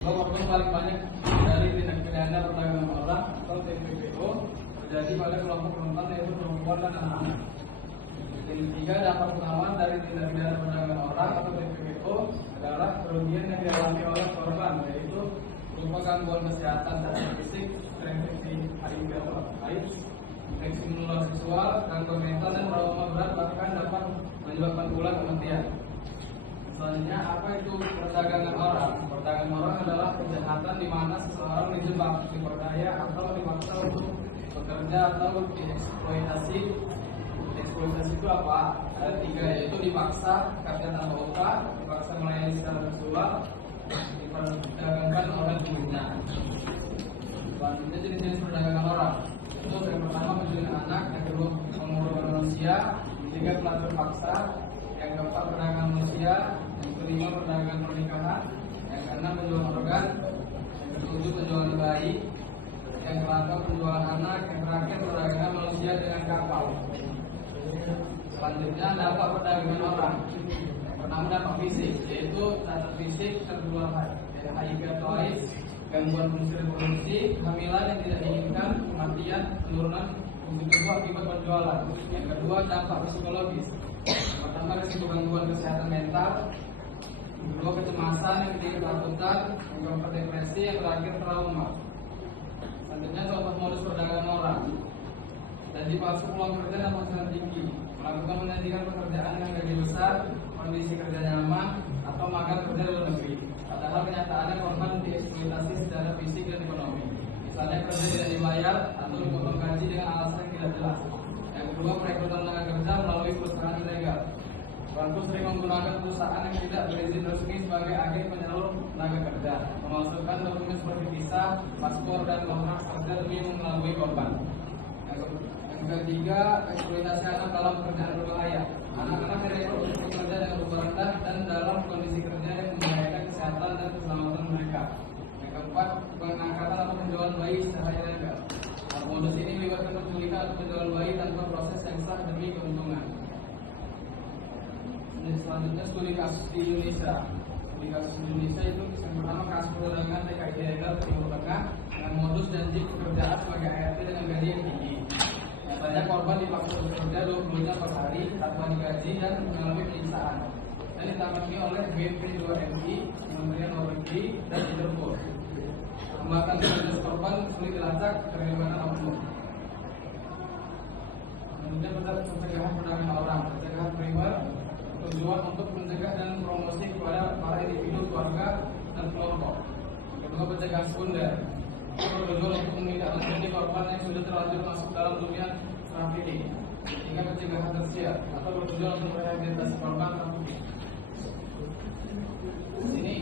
Korban paling banyak dari tindak pidana perdagangan orang atau TPPO terjadi pada kelompok rentan yaitu perempuan dan anak-anak. Yang ketiga, dampak utama dari tindak pidana perdagangan orang atau TPPO adalah kerugian yang dialami oleh korban, yaitu berupa gangguan kesehatan secara fisik, terinfeksi HIV atau AIDS, infeksi menular seksual, gangguan mental dan trauma berat bahkan dapat menyebabkan pula kematian. Selanjutnya, apa itu perdagangan orang? Perdagangan orang adalah kejahatan di mana seseorang dijebak, diperdaya atau dipaksa untuk bekerja atau dieksploitasi. Eksploitasi itu apa? Ada tiga, yaitu dipaksa, kerja tanpa upah, dipaksa melayani secara seksual, diperdagangkan oleh tubuhnya. Selanjutnya, jenis-jenis perdagangan orang. Itu yang pertama menjual anak, yang kedua pengorbanan manusia, yang ketiga pelajar paksa, yang keempat perdagangan manusia, yang kelima perdagangan pernikahan, yang keenam penjualan organ, yang ketujuh penjualan bayi, yang ke-8 penjualan anak, yang terakhir perdagangan manusia dengan kapal. Selanjutnya dampak perdagangan orang. Yang pertama dampak fisik, yaitu cacat fisik, tertular HIV atau AIDS, gangguan fungsi reproduksi, kehamilan yang tidak diinginkan, kematian, penurunan fungsi tubuh akibat penjualan. Yang kedua dampak psikologis. Yang pertama risiko gangguan kesehatan mental, yang kedua kecemasan, yang ketiga ketakutan, yang keempat depresi, yang terakhir trauma. Selanjutnya contoh modus perdagangan orang. Janji palsu peluang kerja dan penghasilan tinggi, melakukan menjanjikan pekerjaan dengan gaji besar, kondisi kerja nyaman, atau magang kerja di luar negeri. Padahal kenyataannya korban dieksploitasi secara fisik dan ekonomi. Misalnya kerja tidak dibayar atau dipotong gaji dengan alasan yang tidak jelas. Yang kedua, perekrutan tenaga kerja melalui perusahaan ilegal. Pelaku sering menggunakan perusahaan yang tidak berizin resmi sebagai agen penyalur tenaga kerja, memasukkan dokumen seperti visa, paspor, dan kontrak kerja demi mengelabui korban. Yang ketiga, eksploitasi anak dalam pekerjaan berbahaya. Anak-anak direkrut untuk bekerja dengan upah rendah dan dalam kondisi kerja yang membahayakan kesehatan dan keselamatan mereka. Yang keempat, pengangkatan atau penjualan bayi secara ilegal. Modus ini melibatkan penculikan atau penjualan bayi tanpa proses yang sah demi keuntungan. Selanjutnya studi kasus di Indonesia. Studi kasus di Indonesia itu yang pertama kasus perdagangan TKI ilegal di Timur Tengah dengan modus janji pekerjaan sebagai ART dengan gaji yang tinggi. Nyatanya korban dipaksa bekerja 20 jam per hari tanpa digaji dan mengalami penyiksaan. Dan ditangani oleh BP2MI, Kementerian Luar Negeri, dan Interpol. Hambatan kasus korban sulit dilacak keterlibatan oknum. Kemudian pencegahan perdagangan orang. Pencegahan primer tujuan untuk mencegah dan promosi kepada para individu, keluarga, dan kelompok. Kedua, pencegahan sekunder. Tujuan untuk menindaklanjuti korban yang sudah terlanjur masuk dalam dunia trafficking. Ketiga, pencegahan tersier atau bertujuan untuk rehabilitasi korban trafficking. Ini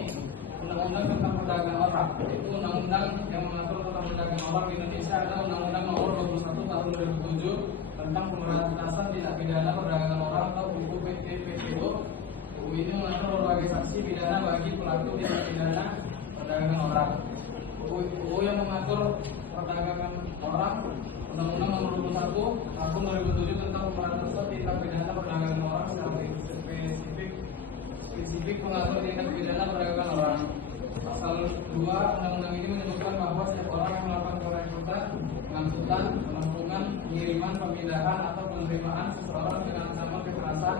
undang-undang tentang perdagangan orang, yaitu undang-undang yang mengatur tentang perdagangan orang di Indonesia adalah Undang-Undang Nomor 21 Tahun 2007 tentang pemberantasan tindak pidana perdagangan orang atau UU PPPO. UU ini mengatur berbagai sanksi pidana bagi pelaku tindak pidana perdagangan orang. UU yang mengatur perdagangan orang, Undang-Undang Nomor 21 Tahun 2007 tentang pemberantasan tindak pidana perdagangan orang secara spesifik mengatur tindak pidana perdagangan orang. Pasal 2 undang-undang ini menyebutkan bahwa setiap orang yang melakukan perekrutan, pengangkutan, penampungan, pengiriman, pemindahan atau penerimaan seseorang dengan ancaman kekerasan,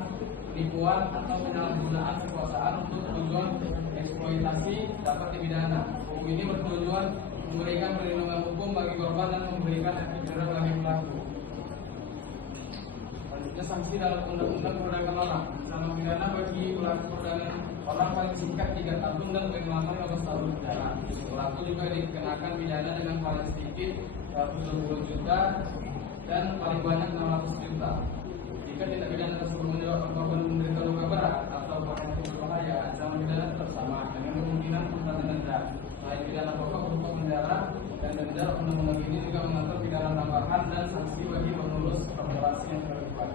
penipuan atau penyalahgunaan kekuasaan untuk tujuan eksploitasi dapat dipidana. UU ini bertujuan memberikan perlindungan hukum bagi korban dan memberikan efek jerah bagi pelaku. Selanjutnya sanksi dalam undang-undang perdagangan orang. Ancaman pidana bagi pelaku perdagangan orang paling singkat 3 tahun dan paling lama 15 tahun penjara. Pelaku juga dikenakan pidana dengan paling sedikit 120 juta dan paling banyak 600 juta. Jika tindak pidana tersebut menyebabkan korban menderita luka berat atau bahkan berbahaya, ancaman pidana tetap sama dengan kemungkinan pemberantasan denda. Selain pidana pokok berupa penjara dan denda, undang-undang ini juga mengatur pidana tambahan dan sanksi bagi penulis korporasi yang terlibat.